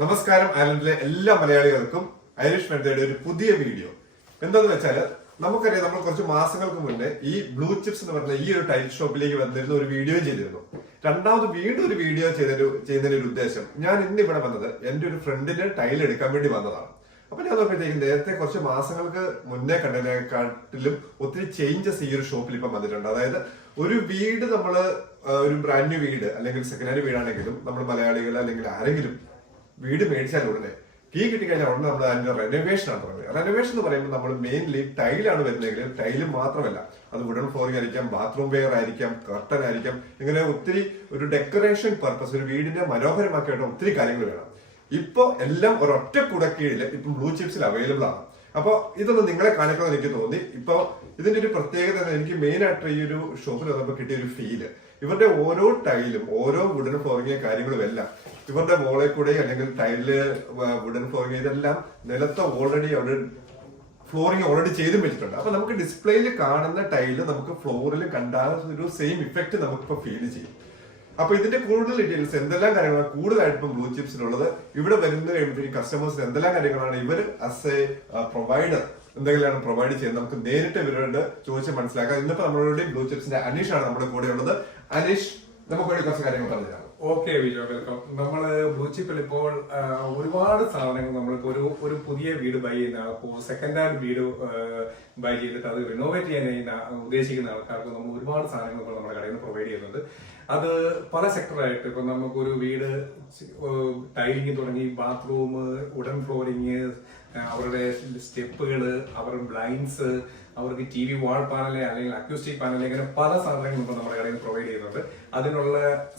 നമസ്കാരം. ഐലൻഡിലെ എല്ലാ മലയാളികൾക്കും ഐറിഷ് മെത്തേഡ് ഒരു പുതിയ വീഡിയോ. എന്താന്ന് വെച്ചാല് നമുക്കറിയാം, നമ്മൾ കുറച്ച് മാസങ്ങൾക്ക് മുന്നേ ഈ ബ്ലൂ ചിപ്സ് എന്ന് പറഞ്ഞ ഈ ഒരു ടൈൽ ഷോപ്പിലേക്ക് വന്നിരുന്ന ഒരു വീഡിയോ ചെയ്തിരുന്നു. രണ്ടാമത് വീണ്ടും ഒരു വീഡിയോ ചെയ്യുന്നതിന്റെ ഒരു ഉദ്ദേശം, ഞാൻ ഇന്ന് ഇവിടെ വന്നത് എന്റെ ഒരു ഫ്രണ്ടിന് ടൈൽ എടുക്കാൻ വേണ്ടി വന്നതാണ്. അപ്പൊ ഞാൻ നോക്കിയപ്പോഴത്തേക്കും നേരത്തെ കുറച്ച് മാസങ്ങൾക്ക് മുന്നേ കണ്ടതിനെക്കാട്ടിലും ഒത്തിരി ചേഞ്ചസ് ഈ ഒരു ഷോപ്പിൽ ഇപ്പം വന്നിട്ടുണ്ട്. അതായത് ഒരു വീട് നമ്മള് ഒരു ബ്രാൻഡ് ന്യൂ വീട് അല്ലെങ്കിൽ സെക്കൻഡ് ഹാൻഡ് വീടാണെങ്കിലും നമ്മൾ മലയാളികൾ അല്ലെങ്കിൽ ആരെങ്കിലും വീട് മേടിച്ചാൽ ഉടനെ കീ കിട്ടിക്കഴിഞ്ഞാൽ ഉടനെ നമ്മൾ അതിന്റെ റെനോവേഷൻ ആണ് പറയുന്നത്. റെനോവേഷൻ എന്ന് പറയുമ്പോൾ നമ്മൾ മെയിൻലി ടൈലാണ് വരുന്നതെങ്കിൽ ടൈല് മാത്രമല്ല, അത് വുഡൻ ഫ്ലോറിംഗ് ആയിരിക്കാം, ബാത്റൂം വെയർ ആയിരിക്കാം, കർട്ടൻ ആയിരിക്കാം, ഇങ്ങനെ ഒത്തിരി ഒരു ഡെക്കറേഷൻ പർപ്പസ്, ഒരു വീടിനെ മനോഹരമാക്കിയിട്ട് ഒത്തിരി കാര്യങ്ങൾ വേണം. ഇപ്പൊ എല്ലാം ഒരൊറ്റ കുടക്കീഴിൽ ഇപ്പം ബ്ലൂ ചിപ്സിൽ അവൈലബിൾ ആണ്. അപ്പൊ ഇതൊന്ന് നിങ്ങളെ കാണിക്കണമെന്ന് എനിക്ക് തോന്നി. ഇപ്പൊ ഇതിന്റെ ഒരു പ്രത്യേകത എനിക്ക് മെയിൻ ആയിട്ട് ഈ ഒരു ഷോപ്പിൽ വന്നപ്പോൾ കിട്ടിയ ഒരു ഫീല്, ഇവരുടെ ഓരോ ടൈലും ഓരോ വുഡൻ ഫ്ലോറിംഗ് കാര്യങ്ങളും എല്ലാം ഇവരുടെ വോളെ കൂടെ അല്ലെങ്കിൽ ടൈല് വുഡൻ ഫ്ലോറിംഗ് ഇതെല്ലാം നിലത്ത് ഓൾറെഡി അവിടെ ഫ്ലോറിംഗ് ഓൾറെഡി ചെയ്തും വെച്ചിട്ടുണ്ട്. അപ്പൊ നമുക്ക് ഡിസ്പ്ലേയിൽ കാണുന്ന ടൈല് നമുക്ക് ഫ്ലോറിൽ കണ്ടാൽ ഒരു സെയിം ഇഫക്റ്റ് നമുക്കിപ്പോ ഫീൽ ചെയ്യും. അപ്പൊ ഇതിന്റെ കൂടുതൽ ഡീറ്റെയിൽസ് എന്തെല്ലാം കാര്യങ്ങളാണ് കൂടുതലായിട്ട് ഇപ്പം ബ്ലൂ ചിപ്സിലുള്ളത്, ഇവിടെ വരുന്ന കഴിയുമ്പോഴത്തേക്ക് കസ്റ്റമേഴ്സിന് എന്തെല്ലാം കാര്യങ്ങളാണ് ഇവർ ആസ് എ പ്രൊവൈഡർ എന്തെങ്കിലുമാണ് പ്രൊവൈഡ് ചെയ്യുന്നത്, നമുക്ക് നേരിട്ട് ഇവരോട് ചോദിച്ച് മനസ്സിലാക്കാം. ഇന്നിപ്പോ നമ്മളുടെ ബ്ലൂ ചിപ്സിന്റെ അനീഷ് ആണ് നമ്മുടെ കൂടെ ഉള്ളത്. അനീഷ്, നമുക്ക് വേണ്ടി കുറച്ച് കാര്യങ്ങൾ പറഞ്ഞു തരാം. Okay Vijo, welcome. നമ്മള് ബ്ലൂ ചിപ്പിൽ ഇപ്പോൾ ഒരുപാട് സാധനങ്ങൾ നമ്മൾക്ക് ഒരു പുതിയ വീട് ബൈ ചെയ്യുന്ന ആൾക്കോ സെക്കൻഡ് ഹാൻഡ് വീട് ബൈ ചെയ്തിട്ട് അത് റിനോവേറ്റ് ചെയ്യാൻ ഉദ്ദേശിക്കുന്ന ആൾക്കാർക്ക് നമ്മൾ ഒരുപാട് സാധനങ്ങൾ ഇപ്പോൾ നമ്മുടെ കടയിൽ നിന്ന് പ്രൊവൈഡ് ചെയ്യുന്നുണ്ട്. അത് പല സെക്ടറായിട്ട് ഇപ്പൊ നമുക്കൊരു വീട് ടൈലിംഗ് തുടങ്ങി ബാത്റൂം, വുഡൻ ഫ്ലോറിങ്, അവരുടെ സ്റ്റെപ്പുകള്, അവരുടെ ബ്ലൈൻഡ്സ്, അവർക്ക് ടി വി വാൾ പാനല് അല്ലെങ്കിൽ അക്യൂസ്റ്റിക് പാനൽ, ഇങ്ങനെ പല സാധനങ്ങളും ഇപ്പൊ നമ്മുടെ കടയിൽ നിന്ന് പ്രൊവൈഡ് ചെയ്യുന്നുണ്ട്. അതിനുള്ള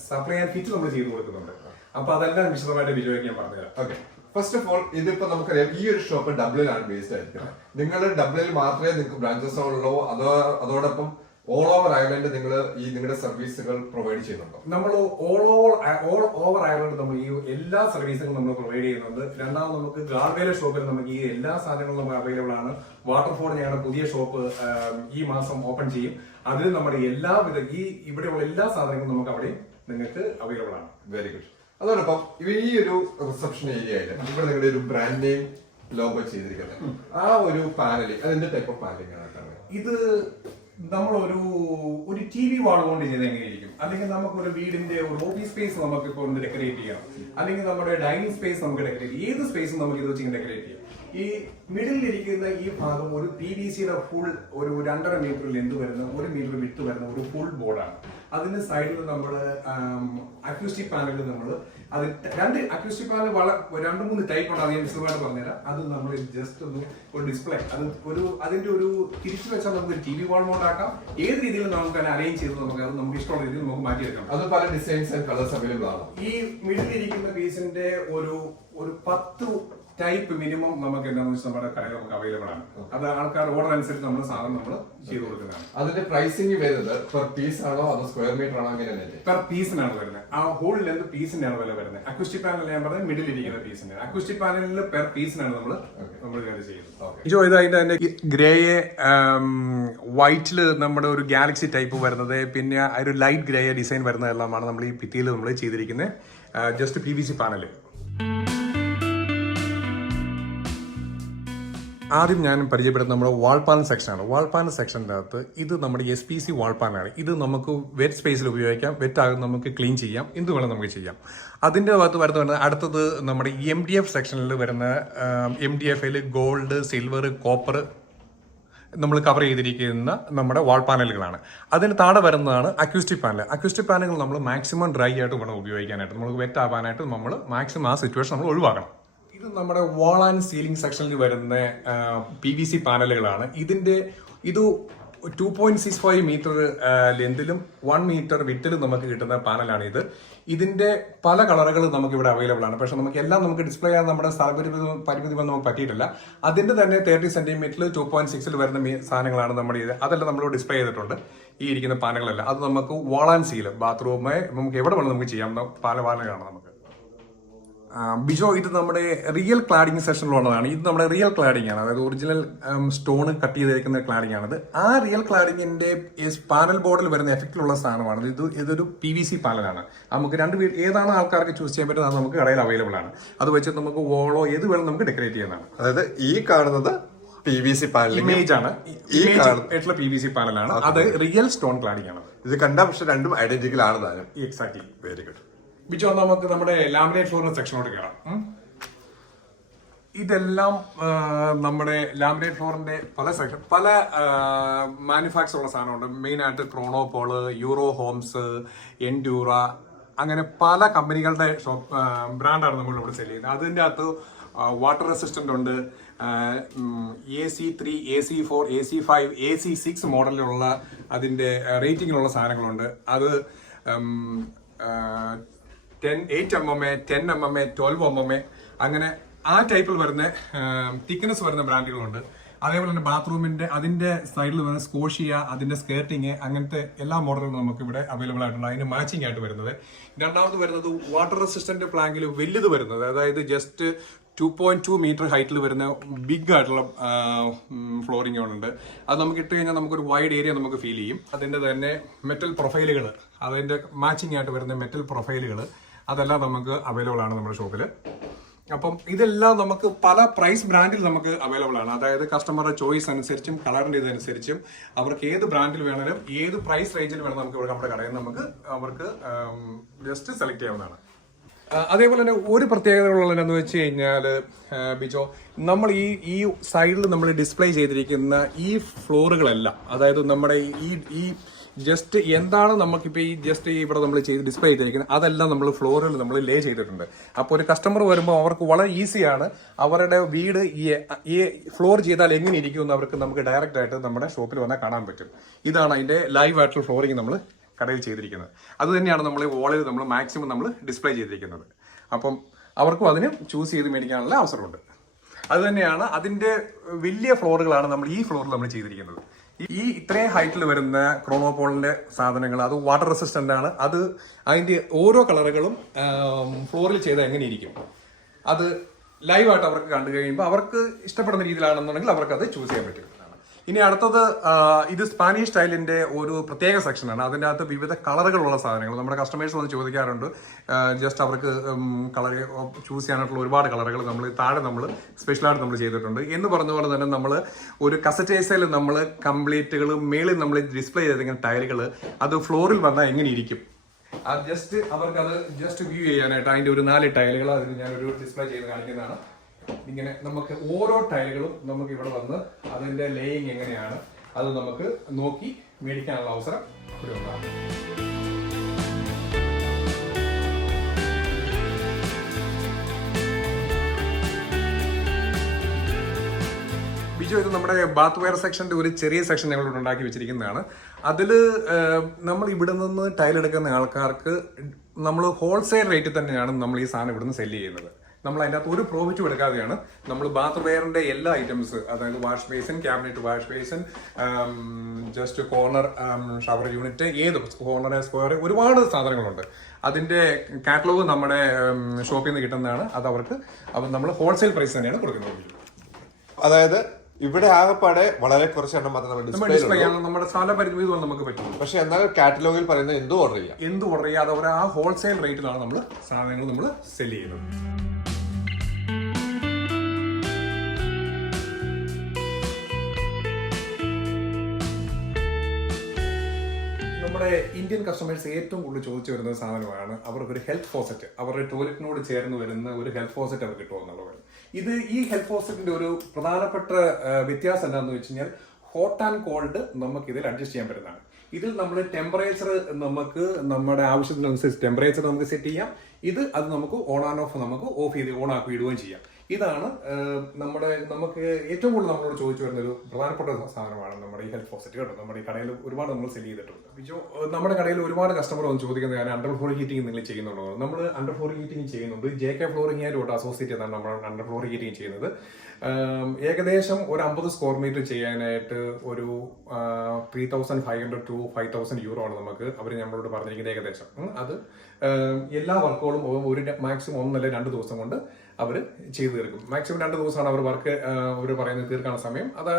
സപ്ലൈ ആൻഡ് ഫിറ്റ് നമ്മൾ ചെയ്തു കൊടുക്കുന്നുണ്ട്. അപ്പൊ അതെല്ലാം വിശദമായിട്ട് വിജയ്ക്ക് ഞാൻ പറഞ്ഞുതരാം. ഓക്കെ, ഫസ്റ്റ് ഓഫ് ഓൾ ഇതിപ്പോ നമുക്കറിയാം ഈ ഒരു ഷോപ്പ് ഡബ്ലിലാണ് ബേസ്ഡ് ആയിരിക്കുന്നത്. നിങ്ങൾ ഡബ്ലിൽ മാത്രമേ നിങ്ങൾക്ക് ബ്രാഞ്ചസ് ഉള്ളൂ, അതോടൊപ്പം ഓൾ ഓവർ അയർലൻഡ് നിങ്ങൾ ഈ നിങ്ങളുടെ സർവീസുകൾ പ്രൊവൈഡ് ചെയ്യുന്നുണ്ടോ? നമ്മൾ ഓൾ ഓവർ അയർലൻഡ് നമ്മൾ ഈ എല്ലാ സർവീസുകളും നമ്മൾ പ്രൊവൈഡ് ചെയ്യുന്നുണ്ട്. രണ്ടാമത് നമുക്ക് ഗാർബേല ഷോപ്പിൽ നമുക്ക് ഈ എല്ലാ സാധനങ്ങളും നമുക്ക് അവൈലബിൾ ആണ്. വാട്ടർഫോർഡ് ഞങ്ങളുടെ പുതിയ ഷോപ്പ് ഈ മാസം ഓപ്പൺ ചെയ്യും. അതിൽ നമ്മുടെ എല്ലാവിധ ഇവിടെയുള്ള എല്ലാ സാധനങ്ങളും നമുക്ക് അവിടെ നിങ്ങൾക്ക് അവൈലബിൾ ആണ്. Very good. അതോടൊപ്പം ഈ ഒരു റിസപ്ഷൻ ഏരിയയിൽ ഇവിടെ നിങ്ങളുടെ ഒരു ബ്രാൻഡ് നെയിം ലോഗോ ചെയ്തിരിക്കുന്നത് ആ ഒരു പാനൽ, അതിന്റെ ടൈപ്പ് ഓഫ് പാനലിംഗ് ആണ്. ഇത് നമ്മൾ ഒരു ടി വി വാൾ കൊണ്ട് ചെയ്ത് എങ്ങനെയിരിക്കും, അല്ലെങ്കിൽ നമുക്ക് ഒരു വീടിന്റെ ഒരു ഓഫീസ് സ്പേസ് നമുക്ക് ഇപ്പോൾ ഒന്ന് ഡെക്കറേറ്റ് ചെയ്യാം, അല്ലെങ്കിൽ നമ്മുടെ ഡൈനിങ് സ്പേസ് നമുക്ക് ഡെക്കറേറ്റ് ചെയ്യാം. ഏത് സ്പേസും നമുക്ക് ഇത് വെച്ച് ഡെക്കറേറ്റ് ചെയ്യാം. ഈ മിഡിലിരിക്കുന്ന ഈ ഭാഗം ഒരു PVC-യുടെ ഫുൾ ഒരു 2.5 മീറ്റർ ലെന്ത് വരുന്ന, 1 മീറ്റർ വിട്ട് വരുന്ന ഒരു ഫുൾ ബോർഡാണ്. അതിന് സൈഡിൽ നമ്മൾ അക്യൂസ്റ്റിക് പാനലിൽ നമ്മൾ അത് രണ്ട് അക്യൂസ്റ്റിക് പാനൽ 2-3 ടൈപ്പ് ഉണ്ട്. അത് ഞാൻ വിശദമായിട്ട് പറഞ്ഞുതരാം. അത് നമ്മൾ ജസ്റ്റ് ഒരു ഡിസ്പ്ലേ, അതിന്റെ ഒരു തിരിച്ചു വെച്ചാൽ നമുക്ക് ടി വി വാൾ മൗണ്ട് ആക്കാം. ഏത് രീതിയിൽ നമുക്ക് അതിനെ അറേഞ്ച് ചെയ്ത് നമുക്ക് ഇഷ്ടമുള്ള രീതിയിൽ നമുക്ക് മാറ്റിയെടുക്കാം. അത് പല ഡിസൈൻസ് ആൻഡ് കളേഴ്സ് അവൈലബിൾ ആണ്. ഈ മിഡിലിരിക്കുന്ന പീസിന്റെ ഒരു 10 ടൈപ്പ് മിനിമം നമുക്ക് എന്താണെന്ന് വെച്ചാൽ നമ്മുടെ കടയിൽ നമുക്ക് അവൈലബിൾ ആണ്. അത് ആൾക്കാർ ഓർഡർ അനുസരിച്ച് നമ്മുടെ സാധനം നമ്മൾ ചെയ്ത് കൊടുക്കുന്നതാണ്. അതിന്റെ പ്രൈസിംഗ് വരുന്നത് പെർ പീസ് ആണോ അതോ സ്ക്വയർ മീറ്റർ ആണോ? അങ്ങനെയല്ലേ? പെർ പീസിനാണ് വരുന്നത്. ആ ഹോൾ ലെന്ത് പീസിനാണ് വില വരുന്നത്. അക്യൂസ്റ്റിക് പാനൽ ഞാൻ പറഞ്ഞത് മിഡിൽ ഇരിക്കുന്ന പീസിന്. അക്യൂസ്റ്റിക് പാനലിൽ പെർ പീസിനാണ് നമ്മൾ ചെയ്യുന്നത്. അതിന്റെ ഗ്രേയെ വൈറ്റില് നമ്മുടെ ഒരു ഗാലക്സി ടൈപ്പ് വരുന്നത്, പിന്നെ ഒരു ലൈറ്റ് ഗ്രേ ഡിസൈൻ വരുന്നതെല്ലാമാണ് നമ്മൾ ഈ ഭിത്തിയിൽ നമ്മൾ ചെയ്തിരിക്കുന്നത്. Just PVC panel. ആദ്യം ഞാൻ പരിചയപ്പെടുന്നത് നമ്മുടെ വാൾ പാനൽ സെക്ഷനാണ്. വാൾ പാനൽ സെക്ഷൻ്റെ അകത്ത് ഇത് നമ്മുടെ SPC വാൾ പാനലാണ്. ഇത് നമുക്ക് വെറ്റ് സ്പേസിൽ ഉപയോഗിക്കാം, വെറ്റ് ആകും നമുക്ക് ക്ലീൻ ചെയ്യാം, എന്ത് വേണം നമുക്ക് ചെയ്യാം. അതിൻ്റെ ഭാഗത്ത് വരുന്നത് അടുത്തത് നമ്മുടെ MDF സെക്ഷനിൽ വരുന്ന MDFയിൽ ഗോൾഡ്, സിൽവർ, കോപ്പർ നമ്മൾ കവർ ചെയ്തിരിക്കുന്ന നമ്മുടെ വാൾ പാനലുകളാണ്. അതിന് താഴെ വരുന്നതാണ് അക്യൂസ്റ്റിക് പാനൽ. അക്യൂസ്റ്റിക് പാനലുകൾ നമ്മൾ മാക്സിമം ഡ്രൈ ആയിട്ട് വേണം ഉപയോഗിക്കാനായിട്ട്. നമുക്ക് വെറ്റ് ആവാനായിട്ട് നമ്മൾ മാക്സിമം ആ സിറ്റുവേഷൻ നമ്മൾ ഒഴിവാക്കണം. ഇത് നമ്മുടെ വാൾ ആൻഡ് സീലിംഗ് സെക്ഷനിൽ വരുന്ന PVC പാനലുകളാണ്. ഇത് 2.65 മീറ്റർ ലെന്തിലും 1 മീറ്റർ വിട്ടിലും നമുക്ക് കിട്ടുന്ന പാനലാണ് ഇത്. ഇതിന്റെ പല കളറുകൾ നമുക്ക് ഇവിടെ അവൈലബിൾ ആണ്. പക്ഷെ നമുക്ക് എല്ലാം നമുക്ക് ഡിസ്പ്ലേ ചെയ്യാൻ നമ്മുടെ പരിമിതി നമുക്ക് പറ്റിയിട്ടില്ല. അതിന്റെ തന്നെ 30 സെന്റിമീറ്ററിൽ 2.6 വരുന്ന സാധനങ്ങളാണ് നമ്മുടെ ഇത്. അതെല്ലാം നമ്മൾ ഡിസ്പ്ലേ ചെയ്തിട്ടുണ്ട്. ഈ ഇരിക്കുന്ന പാനകളെല്ലാം അത് നമുക്ക് വാൾ ആൻഡ് സീൽ ബാത്റൂമേ നമുക്ക് എവിടെ വേണം നമുക്ക് ചെയ്യാം. പാനലുകളാണ് നമുക്ക്. ബിജോ, ഇത് നമ്മുടെ റിയൽ ക്ലാഡിംഗ് സെഷനിലുള്ളതാണ്. ഇത് നമ്മുടെ റിയൽ ക്ലാഡിംഗ് ആണ്, അതായത് ഒറിജിനൽ സ്റ്റോൺ കട്ട് ചെയ്തിരിക്കുന്ന ക്ലാഡിംഗ് ആണത്. ആ റിയൽ ക്ലാഡിംഗിന്റെ പാനൽ ബോർഡിൽ വരുന്ന എഫക്റ്റിലുള്ള സാധനമാണ് ഇതൊരു PVC പാനലാണ്. നമുക്ക് ഏതാണ് ആൾക്കാർക്ക് ചൂസ് ചെയ്യാൻ പറ്റുന്നത് അത് നമുക്ക് കടയിൽ അവൈലബിൾ ആണ്. അത് വെച്ച് നമുക്ക് വോളോ ഏത് വേണം നമുക്ക് ഡെക്കറേറ്റ് ചെയ്യുന്നതാണ്. അതായത് ഈ കാണുന്നത് PVC പാനൽ ഇമേജ് ആണ്, ആയിട്ടുള്ള PVC പാനലാണ്. അത് റിയൽ സ്റ്റോൺ ക്ലാഡിംഗ് ആണ്. ഇത് കണ്ട പക്ഷെ രണ്ടും ഐഡന്റിക്കൽ ആണ് താനും. എക്സാക്ട്ലി. Very good. ബിജോ, നമുക്ക് നമ്മുടെ ലാമിനേറ്റ് ഫ്ലോറിന്റെ സെക്ഷനോട് കയറാം. ഇതെല്ലാം നമ്മുടെ ലാമിനേറ്റ് ഫ്ലോറിന്റെ പല മാനുഫാക്ചർ ഉള്ള സാധനമുണ്ട്. മെയിൻ ആയിട്ട് ക്രോണോപോള്, യൂറോ ഹോംസ്, എൻഡ്യൂറ, അങ്ങനെ പല കമ്പനികളുടെ ബ്രാൻഡാണ് നമ്മൾ ഇവിടെ സെല് ചെയ്യുന്നത്. അതിൻ്റെ അകത്ത് വാട്ടർ റെസിസ്റ്റന്റ് ഉണ്ട്, AC3, AC4, AC5, AC6 മോഡലിലുള്ള അതിന്റെ റേറ്റിംഗിലുള്ള സാധനങ്ങളുണ്ട്. അത് 8 mm, 10 mm, 12 mm അങ്ങനെ ആ ടൈപ്പിൽ വരുന്ന തിക്നെസ് വരുന്ന ബ്രാൻഡുകളുണ്ട്. അതേപോലെ തന്നെ ബാത്റൂമിന്റെ അതിന്റെ സൈഡിൽ വരുന്ന സ്കോഷിയ, അതിന്റെ സ്കേർട്ടിങ്, അങ്ങനത്തെ എല്ലാ മോഡലുകളും നമുക്ക് ഇവിടെ അവൈലബിൾ ആയിട്ടുണ്ട്. അതിന് മാച്ചിങ് ആയിട്ട് വരുന്നത്. രണ്ടാമത് വരുന്നത് വാട്ടർ റെസിസ്റ്റന്റ് പ്ലാങ്കിൽ വലുത് വരുന്നത്, അതായത് ജസ്റ്റ് 2.2 മീറ്റർ ഹൈറ്റിൽ വരുന്ന ബിഗ് ആയിട്ടുള്ള ഫ്ലോറിംഗ് ഉണ്ട്. അത് നമുക്ക് ഇട്ട് കഴിഞ്ഞാൽ നമുക്കൊരു വൈഡ് ഏരിയ നമുക്ക് ഫീൽ ചെയ്യും. അതിന്റെ തന്നെ മെറ്റൽ പ്രൊഫൈലുകൾ, അതിന്റെ മാച്ചിങ് ആയിട്ട് വരുന്ന മെറ്റൽ പ്രൊഫൈലുകൾ, അതെല്ലാം നമുക്ക് അവൈലബിൾ ആണ് നമ്മുടെ ഷോപ്പിൽ. അപ്പം ഇതെല്ലാം നമുക്ക് പല പ്രൈസ് ബ്രാൻഡിൽ നമുക്ക് അവൈലബിൾ ആണ്. അതായത് കസ്റ്റമറുടെ ചോയ്സ് അനുസരിച്ചും കളറിന്റെ ഇതനുസരിച്ചും അവർക്ക് ഏത് ബ്രാൻഡിൽ വേണമെങ്കിലും ഏത് പ്രൈസ് റേഞ്ചിൽ വേണം നമുക്ക് ഇവിടെ നമ്മുടെ കടയിൽ നമുക്ക് അവർക്ക് ജസ്റ്റ് സെലക്ട് ചെയ്യാവുന്നതാണ്. അതേപോലെ തന്നെ ഒരു പ്രത്യേകത ഉള്ളതെന്ന് വെച്ച് കഴിഞ്ഞാൽ ബിജോ, നമ്മൾ ഈ സൈഡിൽ നമ്മൾ ഡിസ്പ്ലേ ചെയ്തിരിക്കുന്ന ഈ ഫ്ലോറുകളെല്ലാം, അതായത് നമ്മുടെ ഈ ജസ്റ്റ് എന്താണ് നമുക്കിപ്പോൾ ഇവിടെ നമ്മൾ ചെയ്ത് ഡിസ്പ്ലേ ചെയ്തിരിക്കുന്നത് അതെല്ലാം നമ്മൾ ഫ്ലോറിൽ നമ്മൾ ലേ ചെയ്തിട്ടുണ്ട്. അപ്പോൾ ഒരു കസ്റ്റമർ വരുമ്പോൾ അവർക്ക് വളരെ ഈസിയാണ് അവരുടെ വീട് ഈ ഫ്ലോർ ചെയ്താൽ എങ്ങനെ ഇരിക്കുമെന്ന് അവർക്ക് നമുക്ക് ഡയറക്റ്റ് ആയിട്ട് നമ്മുടെ ഷോപ്പിൽ വന്നാൽ കാണാൻ പറ്റും. ഇതാണ് അതിന്റെ ലൈവ് ആയിട്ടുള്ള ഫ്ലോറിങ് നമ്മൾ കടയിൽ ചെയ്തിരിക്കുന്നത്. അത് തന്നെയാണ് നമ്മൾ വോളിൽ നമ്മൾ മാക്സിമം നമ്മൾ ഡിസ്പ്ലേ ചെയ്തിരിക്കുന്നത്. അപ്പം അവർക്കും അതിന് ചൂസ് ചെയ്ത് മേടിക്കാനുള്ള അവസരമുണ്ട്. അത് തന്നെയാണ് അതിന്റെ വലിയ ഫ്ലോറുകളാണ് നമ്മൾ ഈ ഫ്ലോറിൽ നമ്മൾ ചെയ്തിരിക്കുന്നത്. ഈ ഇത്രയും ഹൈറ്റിൽ വരുന്ന ക്രോണോപോളിന്റെ സാധനങ്ങൾ അത് വാട്ടർ റെസിസ്റ്റന്റ് ആണ്. അത് അതിന്റെ ഓരോ കളറുകളും ഫ്ലോറിൽ ചെയ്താൽ എങ്ങനെ ഇരിക്കും അത് ലൈവായിട്ട് അവർക്ക് കണ്ടു കഴിയുമ്പോൾ അവർക്ക് ഇഷ്ടപ്പെടുന്ന രീതിയിലാണെന്നുണ്ടെങ്കിൽ അവർക്ക് അത് ചൂസ് ചെയ്യാൻ പറ്റും. ഇനി അടുത്തത് ഇത് സ്പാനിഷ് സ്റ്റൈലിന്റെ ഒരു പ്രത്യേക സെക്ഷനാണ്. അതിൻ്റെ അകത്ത് വിവിധ കളറുകളുള്ള സാധനങ്ങൾ നമ്മുടെ കസ്റ്റമേഴ്സ് വന്ന് ചോദിക്കാറുണ്ട്. ജസ്റ്റ് അവർക്ക് കളർ ചൂസ് ചെയ്യാനായിട്ടുള്ള ഒരുപാട് കളറുകൾ നമ്മൾ താഴെ നമ്മൾ സ്പെഷ്യലായിട്ട് നമ്മൾ ചെയ്തിട്ടുണ്ട്. എന്ന് പറഞ്ഞ പോലെ തന്നെ നമ്മൾ ഒരു കസറ്റൈസയിൽ നമ്മൾ കംപ്ലീറ്റുകൾ മേളിൽ നമ്മൾ ഡിസ്പ്ലേ ചെയ്തിരിക്കുന്ന ടൈലുകൾ അത് ഫ്ലോറിൽ വന്നാൽ എങ്ങനെ ഇരിക്കും അത് ജസ്റ്റ് അവർക്കത് ജസ്റ്റ് വ്യൂ ചെയ്യാനായിട്ട് അതിന്റെ ഒരു 4 ടൈലുകൾ അതിന് ഞാനൊരു ഡിസ്പ്ലേ ചെയ്ത് കാണിക്കുന്നതാണ്. ഇങ്ങനെ നമുക്ക് ഓരോ ടൈലുകളും നമുക്ക് ഇവിടെ വന്ന് അതിന്റെ ലേയിങ് എങ്ങനെയാണ് അത് നമുക്ക് നോക്കി മേടിക്കാനുള്ള അവസരം ഇവിടെ ഉണ്ടാകും. ബിജു, ഇത് നമ്മുടെ ബാത്ത് വെയർ സെക്ഷന്റെ ഒരു ചെറിയ സെക്ഷൻ ഞങ്ങൾ ഉണ്ടാക്കി വെച്ചിരിക്കുന്നതാണ്. അതിൽ നമ്മൾ ഇവിടെ നിന്ന് ടൈൽ എടുക്കുന്ന ആൾക്കാർക്ക് നമ്മൾ ഹോൾസെയിൽ റേറ്റിൽ തന്നെയാണ് നമ്മൾ ഈ സാധനം ഇവിടുന്ന് സെല്ല് ചെയ്യുന്നത്. നമ്മൾ അതിൻ്റെ അകത്ത് ഒരു പ്രോഫിറ്റും എടുക്കാതെയാണ് നമ്മൾ ബാത്ത് വെയറിന്റെ എല്ലാ ഐറ്റംസ്, അതായത് wash basin, cabinet wash basin, just corner shower unit, ഏത് കോർണർ സ്ക്വയർ, ഒരുപാട് സാധനങ്ങളുണ്ട്. അതിന്റെ കാറ്റലോഗ് നമ്മുടെ ഷോപ്പിൽ നിന്ന് കിട്ടുന്നതാണ്. അത് അവർക്ക് നമ്മൾ ഹോൾസെയിൽ പ്രൈസ് തന്നെയാണ് കൊടുക്കുന്നത്. അതായത് ഇവിടെ ആകെപ്പാടെ വളരെ കുറച്ച് എണ്ണം മാത്രമേ ഡിസ്പ്ലേ ചെയ്യാൻ നമ്മുടെ സ്ഥല പരിമിതി കൊണ്ട് നമുക്ക് പറ്റുള്ളൂ. പക്ഷെ എന്നാൽ കാറ്റലോഗിൽ പറയുന്നത് എന്ത് ഓർഡർ ചെയ്യാം അത് അവർ ആ ഹോൾസെയിൽ റേറ്റിലാണ് നമ്മൾ സാധനങ്ങൾ നമ്മൾ സെല് ചെയ്യുന്നത്. നമ്മുടെ ഇന്ത്യൻ കസ്റ്റമേഴ്സ് ഏറ്റവും കൂടുതൽ ചോദിച്ചു വരുന്ന സാധനമാണ് അവർക്കൊരു ഹെൽത്ത് ഫോസറ്റ്, അവരുടെ ടോയ്ലറ്റിനോട് ചേർന്ന് വരുന്ന ഒരു ഹെൽത്ത് ഫോസറ്റ് അവർക്ക് കിട്ടുമോ എന്നുള്ളത്. ഈ ഹെൽത്ത് ഫോസറ്റിന്റെ ഒരു പ്രധാനപ്പെട്ട വ്യത്യാസം എന്താണെന്ന് വെച്ച് കഴിഞ്ഞാൽ ഹോട്ട് ആൻഡ് കോൾഡ് നമുക്ക് ഇതിൽ അഡ്ജസ്റ്റ് ചെയ്യാൻ പറ്റുന്നതാണ്. ഇതിൽ നമ്മൾ ടെമ്പറേച്ചർ നമുക്ക് നമ്മുടെ ആവശ്യത്തിനനുസരിച്ച് ടെമ്പറേച്ചർ നമുക്ക് സെറ്റ് ചെയ്യാം. അത് നമുക്ക് ഓൺ ആൻഡ് ഓഫ് നമുക്ക് ഓഫ് ചെയ്ത് ഓൺ ആക്കി ഇടുകയും ചെയ്യാം. ഇതാണ് നമുക്ക് ഏറ്റവും കൂടുതൽ നമ്മളോട് ചോദിച്ചു വരുന്ന ഒരു പ്രധാനപ്പെട്ട സാധനമാണ് നമ്മുടെ ഈ ഹെൽത്ത് ഫോസറ്റ് കേട്ടോ. നമ്മുടെ ഈ കടയിൽ ഒരുപാട് നമ്മൾ സെല് ചെയ്തിട്ടുണ്ട്. നമ്മുടെ കടയിൽ ഒരുപാട് കസ്റ്റമർ വന്ന് ചോദിക്കുന്ന കാര്യം അണ്ടർ ഫ്ലോർ ഹീറ്റിംഗ് നിങ്ങൾ ചെയ്യുന്നുണ്ടോ? നമ്മൾ അണ്ടർ ഫ്ലോർ ഹീറ്റിംഗ് ചെയ്യുന്നുണ്ട്. JK ഫ്ലോറിംഗ് ആയിട്ട് അസോസിയേറ്റ് ചെയ്താണ് നമ്മൾ അണ്ടർ ഫ്ലോർ ഹീറ്റിംഗ് ചെയ്യുന്നത്. ഏകദേശം ഒരു 50 സ്ക്വയർ മീറ്റർ ചെയ്യാനായിട്ട് ഒരു 3,500 to 5,000 euro ആണ് നമുക്ക് അവർ നമ്മളോട് പറഞ്ഞിരിക്കുന്നത് ഏകദേശം. അത് എല്ലാ വർക്കുകളും ഒരു മാക്സിമം 1 അല്ലെങ്കിൽ 2 ദിവസം കൊണ്ട് അവർ ചെയ്തു തീർക്കും. മാക്സിമം 2 ദിവസമാണ് അവർ വർക്ക് അവർ പറയുന്നത് തീർക്കാനുള്ള സമയം. അത്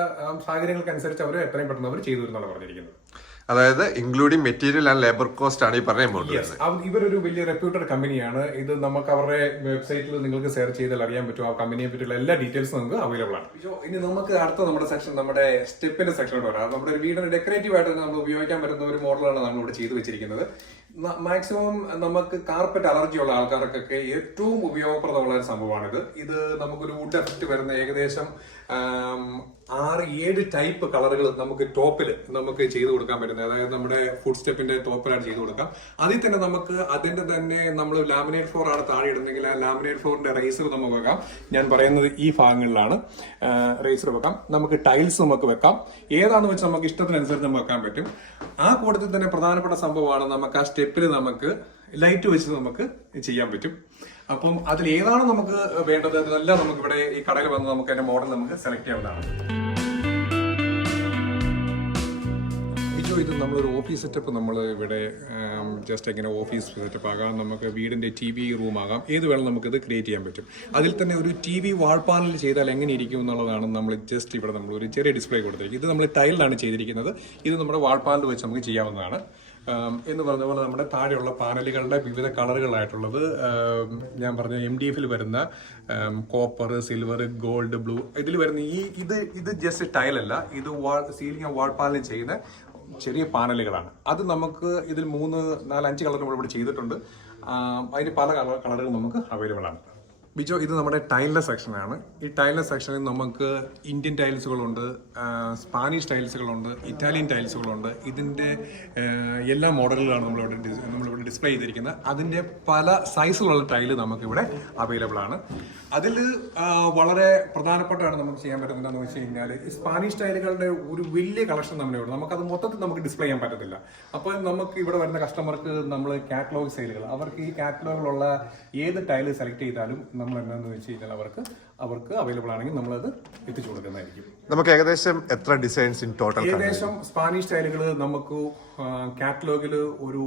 സാഹചര്യങ്ങൾക്കനുസരിച്ച് അവർ എത്രയും പെട്ടെന്ന് അവർ ചെയ്തു തരുന്നതാണ് പറഞ്ഞിരിക്കുന്നത്. അതായത് including material and labour cost ആണ് ഈ പറയുമ്പോൾ. ഇവരൊരു വലിയ റെപ്യൂട്ടഡ് കമ്പനിയാണ്. ഇത് നമുക്ക് അവരുടെ വെബ്സൈറ്റിൽ നിങ്ങൾക്ക് സെർച്ച് ചെയ്താൽ അറിയാൻ പറ്റും. ആ കമ്പനിയെ പറ്റിയുള്ള എല്ലാ ഡീറ്റെയിൽസും നമുക്ക് അവൈലബിൾ ആണ്. ഇനി നമുക്ക് അടുത്ത നമ്മുടെ സെക്ഷൻ നമ്മുടെ സ്റ്റെപ്പിന്റെ സെക്ഷനോട് വരാം. നമ്മുടെ വീടിന് ഡെക്കറേറ്റീവ് ആയിട്ട് നമ്മൾ ഉപയോഗിക്കാൻ പറ്റുന്ന ഒരു മോഡലാണ് നമ്മൾ ഇവിടെ ചെയ്തു വെച്ചിരിക്കുന്നത്. മാക്സിമം നമുക്ക് കാർപ്പറ്റ് അലർജി ഉള്ള ആൾക്കാർക്കൊക്കെ ഏറ്റവും ഉപയോഗപ്രദമുള്ള ഒരു സംഭവമാണിത്. ഇത് നമുക്കൊരു വുഡ് എഫക്റ്റ് വരുന്ന ഏകദേശം 6-7 ടൈപ്പ് കളറുകൾ നമുക്ക് ടോപ്പിൽ നമുക്ക് ചെയ്തു കൊടുക്കാൻ പറ്റുന്നത്. അതായത് നമ്മുടെ ഫുഡ് സ്റ്റെപ്പിന്റെ ടോപ്പിലാണ് ചെയ്തു കൊടുക്കാം. അതിൽ തന്നെ നമുക്ക് അതിന്റെ തന്നെ നമ്മൾ ലാമിനേറ്റ് ഫ്ലോർ ആണ് താഴെ ഇടുന്നെങ്കിൽ ആ ലാമിനേറ്റ് ഫ്ലോറിന്റെ റേസർ നമുക്ക് വെക്കാം. ഞാൻ പറയുന്നത് ഈ ഭാഗങ്ങളിലാണ് റേസർ വെക്കാം. നമുക്ക് ടൈൽസ് നമുക്ക് വെക്കാം. ഏതാണെന്ന് വെച്ചാൽ നമുക്ക് ഇഷ്ടത്തിനനുസരിച്ച് നമുക്ക് വെക്കാൻ പറ്റും. ആ കൂട്ടത്തിൽ തന്നെ പ്രധാനപ്പെട്ട സംഭവമാണ് നമുക്ക് ആ സ്റ്റെപ്പിൽ നമുക്ക് ലൈറ്റ് വെച്ച് നമുക്ക് ചെയ്യാൻ പറ്റും. അപ്പം അതിൽ ഏതാണ് നമുക്ക് വേണ്ടത് അതെല്ലാം നമുക്ക് ഇവിടെ ഈ കടയിൽ വന്ന് നമുക്ക് അതിന്റെ മോഡൽ നമുക്ക് സെലക്ട് ചെയ്യാവുന്നതാണ്. ഇത് നമ്മളൊരു ഓഫീസ് സെറ്റപ്പ് നമ്മൾ ഇവിടെ ജസ്റ്റ് എങ്ങനെ ഓഫീസ് സെറ്റപ്പ് ആകാം, നമുക്ക് വീടിന്റെ TV റൂം ആകാം, ഏത് വേണം നമുക്കിത് ക്രിയേറ്റ് ചെയ്യാൻ പറ്റും. അതിൽ തന്നെ ഒരു TV വാൾ പാനൽ ചെയ്താൽ എങ്ങനെ ഇരിക്കും എന്നുള്ളതാണ് നമ്മൾ ജസ്റ്റ് ഇവിടെ നമ്മൾ ഒരു ചെറിയ ഡിസ്പ്ലേ കൊടുത്തിരിക്കുന്നത്. ഇത് നമ്മൾ ടൈലിലാണ് ചെയ്തിരിക്കുന്നത്. ഇത് നമ്മുടെ വാൾ പാനൽ വെച്ച് നമുക്ക് ചെയ്യാവുന്നതാണ്. എന്ന് പറഞ്ഞ പോലെ നമ്മുടെ താഴെയുള്ള പാനലുകളുടെ വിവിധ കളറുകളായിട്ടുള്ളത് ഞാൻ പറഞ്ഞ MDF വരുന്ന കോപ്പർ, സിൽവർ, ഗോൾഡ്, ബ്ലൂ ഇതിൽ വരുന്ന ഇത് ജസ്റ്റ് ടൈലല്ല, ഇത് സീലിംഗ് വാൾ പാനൽ ചെയ്യുന്ന ചെറിയ പാനലുകളാണ്. അത് നമുക്ക് ഇതിൽ 3, 4, 5 കളർ നമ്മൾ ഇവിടെ ചെയ്തിട്ടുണ്ട്. അതിന് പല കളറുകൾ നമുക്ക് അവൈലബിൾ ആണ്. ബിജോ, ഇത് നമ്മുടെ ടൈലിന്റെ സെക്ഷനാണ്. ഈ ടൈലിന്റെ സെക്ഷനിൽ നമുക്ക് ഇന്ത്യൻ ടൈൽസുകളുണ്ട്, സ്പാനിഷ് ടൈൽസുകളുണ്ട്, ഇറ്റാലിയൻ ടൈൽസുകളുണ്ട്. ഇതിന്റെ എല്ലാ മോഡലുകളാണ് നമ്മളിവിടെ ഡിസ്പ്ലേ ചെയ്തിരിക്കുന്നത്. അതിന്റെ പല സൈസിലുള്ള ടൈല് നമുക്കിവിടെ അവൈലബിൾ ആണ്. അതിൽ വളരെ പ്രധാനപ്പെട്ടാണ് നമുക്ക് ചെയ്യാൻ പറ്റുന്നത് എന്താണെന്ന് വെച്ച് കഴിഞ്ഞാൽ സ്പാനിഷ് ടൈലുകളുടെ ഒരു വലിയ കളക്ഷൻ നമ്മളിവിടെ നമുക്കത് മൊത്തത്തിൽ നമുക്ക് ഡിസ്പ്ലേ ചെയ്യാൻ പറ്റത്തില്ല. അപ്പോൾ നമുക്ക് ഇവിടെ വരുന്ന കസ്റ്റമർക്ക് നമ്മൾ കാറ്റലോഗ് സെയിലുകൾ അവർക്ക് ഈ കാറ്റലോഗിലുള്ള ഏത് ടൈല് സെലക്ട് ചെയ്താലും നമ്മൾ എന്താണെന്ന് വെച്ച് കഴിഞ്ഞാൽ അവർക്ക് അവൈലബിൾ ആണെങ്കിൽ നമ്മളത് എത്തിച്ചു കൊടുക്കുന്നതായിരിക്കും. നമുക്ക് ഏകദേശം എത്ര ഡിസൈൻസ് ഇൻ ടോട്ടൽ? ഏകദേശം സ്പാനിഷ് ടൈലുകൾ നമുക്ക് കാറ്റലോഗിൽ ഒരു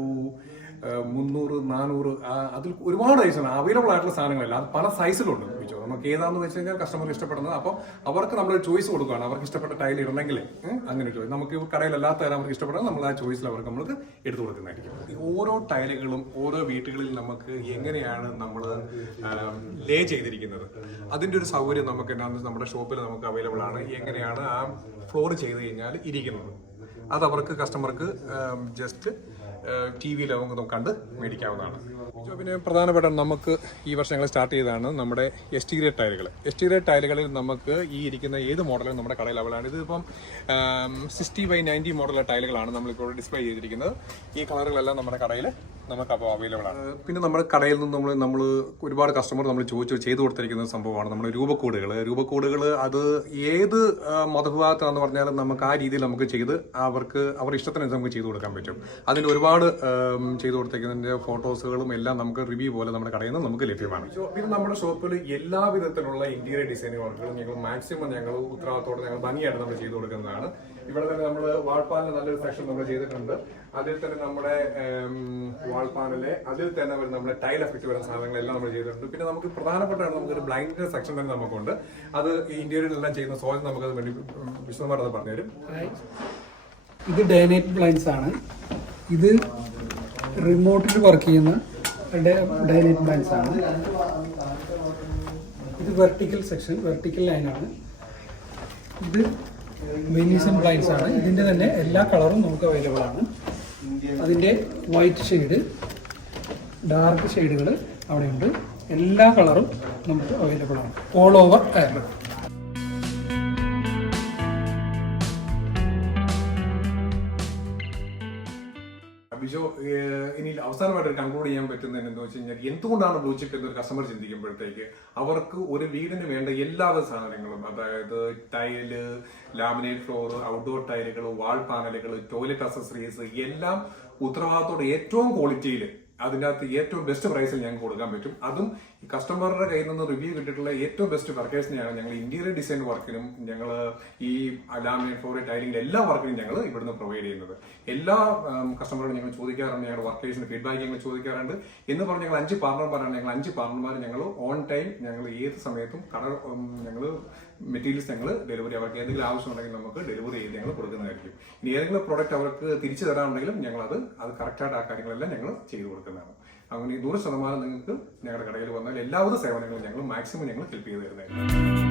300, 400 അതിൽ ഒരുപാട് സൈസാണ് അവൈലബിൾ ആയിട്ടുള്ള സാധനങ്ങളല്ല. അത് പല സൈസിലുണ്ട്. നമുക്ക് ഏതാണെന്ന് വെച്ച് കഴിഞ്ഞാൽ കസ്റ്റമർ ഇഷ്ടപ്പെടുന്നത്. അപ്പോൾ അവർക്ക് നമ്മൾ ചോയ്സ് കൊടുക്കുകയാണ്. അവർക്ക് ഇഷ്ടപ്പെട്ട ടൈൽ ഇടണമെങ്കിൽ അങ്ങനെ ചോയ്സ് നമുക്ക് കടയിലല്ലാത്ത അവർക്ക് ഇഷ്ടപ്പെടുന്നത് നമ്മൾ ആ ചോയ്സിൽ അവർക്ക് നമ്മൾക്ക് എടുത്തു കൊടുക്കുന്നതായിരിക്കും. ഓരോ ടൈലുകളും ഓരോ വീട്ടുകളിൽ നമുക്ക് എങ്ങനെയാണ് നമ്മൾ ലേ ചെയ്തിരിക്കുന്നത് അതിന്റെ ഒരു സൗകര്യം നമുക്ക് എന്താണെന്ന് നമ്മുടെ ഷോപ്പിൽ നമുക്ക് അവൈലബിൾ ആണ്. എങ്ങനെയാണ് ആ ഫ്ലോർ ചെയ്ത് കഴിഞ്ഞാൽ ഇരിക്കുന്നത് അത് അവർക്ക് കസ്റ്റമർക്ക് ജസ്റ്റ് TV-യിൽ നമുക്ക് കണ്ട് മേടിക്കാവുന്നതാണ്. പിന്നെ പ്രധാനപ്പെട്ട നമുക്ക് ഈ വർഷം ഞങ്ങൾ സ്റ്റാർട്ട് ചെയ്തതാണ് നമ്മുടെ എക്സ്റ്റീരിയർ ടൈലുകൾ. എക്സ്റ്റീരിയർ ടൈലുകളിൽ നമുക്ക് ഈ ഇരിക്കുന്ന ഏത് മോഡലും നമ്മുടെ കടയിൽ അവൈലബിൾ ആണ്. ഇതിപ്പം 60x90 മോഡലുള്ള ടൈലുകളാണ് നമ്മളിപ്പോൾ ഡിസ്പ്ലേ ചെയ്തിരിക്കുന്നത്. ഈ കളറുകളെല്ലാം നമ്മുടെ കടയിൽ നമുക്ക് അപ്പോൾ അവൈലബിൾ ആണ്. പിന്നെ നമ്മുടെ കടയിൽ നിന്ന് നമ്മൾ ഒരുപാട് കസ്റ്റമർ നമ്മൾ ചെയ്തു കൊടുത്തിരിക്കുന്ന സംഭവമാണ് നമ്മുടെ രൂപക്കൂടുകൾ. അത് ഏത് മതവിഭാഗത്താണെന്ന് പറഞ്ഞാലും നമുക്ക് ആ രീതിയിൽ നമുക്ക് ചെയ്ത് അവരുടെ ഇഷ്ടത്തിനനുസരിച്ച് നമുക്ക് ചെയ്തു കൊടുക്കാൻ പറ്റും. അതിൽ ഒരുപാട് ചെയ്തു കൊടുത്തിരിക്കുന്നതിന്റെ ഫോട്ടോസുകളും എല്ലാം നമുക്ക് റിവ്യൂ പോലെ നമ്മുടെ കടയിൽ നിന്ന് നമുക്ക് ലഭ്യമാണ്. പിന്നെ നമ്മുടെ ഷോപ്പിൽ എല്ലാ വിധത്തിലുള്ള ഇന്റീരിയർ ഡിസൈനിങ് വർക്കുകളും ഞങ്ങൾ മാക്സിമം ഉത്തരവാദിത്തോടെ ഞങ്ങൾ ഭംഗിയായിട്ട് നമ്മൾ ചെയ്തു കൊടുക്കുന്നതാണ്. ഇവിടെ തന്നെ നമ്മൾ വാൾപ്പാനിൽ നല്ലൊരു സെക്ഷൻ നമ്മൾ ചെയ്തിട്ടുണ്ട്. അതിൽ തന്നെ നമ്മുടെ വാൾപ്പാനിലെ അതിൽ തന്നെ നമ്മുടെ ടൈൽ എഫക്ട് വരുന്ന സാധനങ്ങളെല്ലാം നമ്മൾ ചെയ്തിട്ടുണ്ട്. പിന്നെ നമുക്ക് പ്രധാനപ്പെട്ടാണ് നമുക്കൊരു ബ്ലൈൻഡ് സെക്ഷൻ തന്നെ നമുക്കുണ്ട്. അത് ഇന്റീരിയറിലെല്ലാം ചെയ്യുന്ന സോഴ്സ് നമുക്കത് വേണ്ടി വിശദമായിട്ട് പറഞ്ഞുതരും. ഇത് ഡേ നൈറ്റ് ബ്ലൈൻഡ്സ് ആണ്. ഇത് റിമോട്ടിൽ വർക്ക് ചെയ്യുന്ന ഡേ നൈറ്റ് ബ്ലൈൻഡ്സ് ആണ്. ഇത് വെർട്ടിക്കൽ സെക്ഷൻ, വെർട്ടിക്കൽ ലൈനാണ്. ഇത് വെനീസിയൻ ബ്ലൈൻഡ്സ് ആണ്. ഇതിൻ്റെ തന്നെ എല്ലാ കളറും നമുക്ക് അവൈലബിൾ ആണ്. അതിൻ്റെ വൈറ്റ് ഷെയ്ഡ്, ഡാർക്ക് ഷെയ്ഡുകൾ അവിടെയുണ്ട്. എല്ലാ കളറും നമുക്ക് അവൈലബിൾ ആണ് ഓൾ ഓവർ കേരള. ലിജോ ഇനി അവസാനമായിട്ട് കൺക്ലൂഡ് ചെയ്യാൻ പറ്റുന്നത് എന്താ വെച്ച് കഴിഞ്ഞാൽ എന്തുകൊണ്ടാണ് ബ്ലൂ ചിപ്പ് എന്നൊരു കസ്റ്റമർ ചിന്തിക്കുമ്പോഴത്തേക്ക് അവർക്ക് ഒരു വീടിന് വേണ്ട എല്ലാവിധ സാധനങ്ങളും, അതായത് ടൈല്, ലാമിനേറ്റ് ഫ്ലോർ, ഔട്ട്ഡോർ ടൈലുകൾ, വാൾ പാനലുകൾ, ടോയ്ലറ്റ് അക്സസറീസ് എല്ലാം ഉത്തരവാദിത്തോടെ ഏറ്റവും ക്വാളിറ്റിയിൽ അതിൻ്റെ അകത്ത് ഏറ്റവും ബെസ്റ്റ് പ്രൈസിൽ ഞങ്ങൾക്ക് കൊടുക്കാൻ പറ്റും. അതും ഈ കസ്റ്റമറുടെ കയ്യിൽ നിന്ന് റിവ്യൂ കിട്ടിയിട്ടുള്ള ഏറ്റവും ബെസ്റ്റ് വർക്കേഴ്സിനെയാണ് ഞങ്ങൾ ഇന്റീരിയർ ഡിസൈൻ വർക്കിനും ഞങ്ങൾ ഈ ലാമിനേറ്റ് ഫ്ലോർ ടൈലിംഗിൽ എല്ലാ വർക്കിനും ഞങ്ങൾ ഇവിടുന്ന് പ്രൊവൈഡ് ചെയ്യുന്നത്. എല്ലാ കസ്റ്റമറോടും ഞങ്ങൾ ചോദിക്കാറുണ്ട്, ഞങ്ങൾ വർക്കേഴ്സിന് ഫീഡ്ബാക്ക് ഞങ്ങൾ ചോദിക്കാറുണ്ട് എന്ന് പറഞ്ഞ് ഞങ്ങൾ 5 പാർട്ണർമാരാണ്. ഞങ്ങൾ 5 പാർട്ണർമാർ ഞങ്ങൾ ഓൺ ടൈം ഞങ്ങൾ ഏത് സമയത്തും ഞങ്ങൾ മെറ്റീരിയൽസ് ഞങ്ങൾ ഡെലിവറി, അവർക്ക് എന്തെങ്കിലും ആവശ്യമുണ്ടെങ്കിൽ നമുക്ക് ഡെലിവറി ചെയ്ത് ഞങ്ങൾ കൊടുക്കുന്നതായിരിക്കും. ഇനി ഏതെങ്കിലും പ്രോഡക്റ്റ് അവർക്ക് തിരിച്ചു തരാനുണ്ടെങ്കിലും ഞങ്ങൾ അത് കറക്റ്റായിട്ട് ആ കാര്യങ്ങളെല്ലാം ഞങ്ങൾ ചെയ്തു കൊടുക്കുന്നതാണ്. അങ്ങനെ 100% നിങ്ങൾക്ക് ഞങ്ങളുടെ കടയിൽ വന്നാൽ എല്ലാവിധ സേവനങ്ങളും ഞങ്ങൾ മാക്സിമം ഞങ്ങൾ ഹെൽപ്പ് ചെയ്ത് തരുന്നതായിരിക്കും.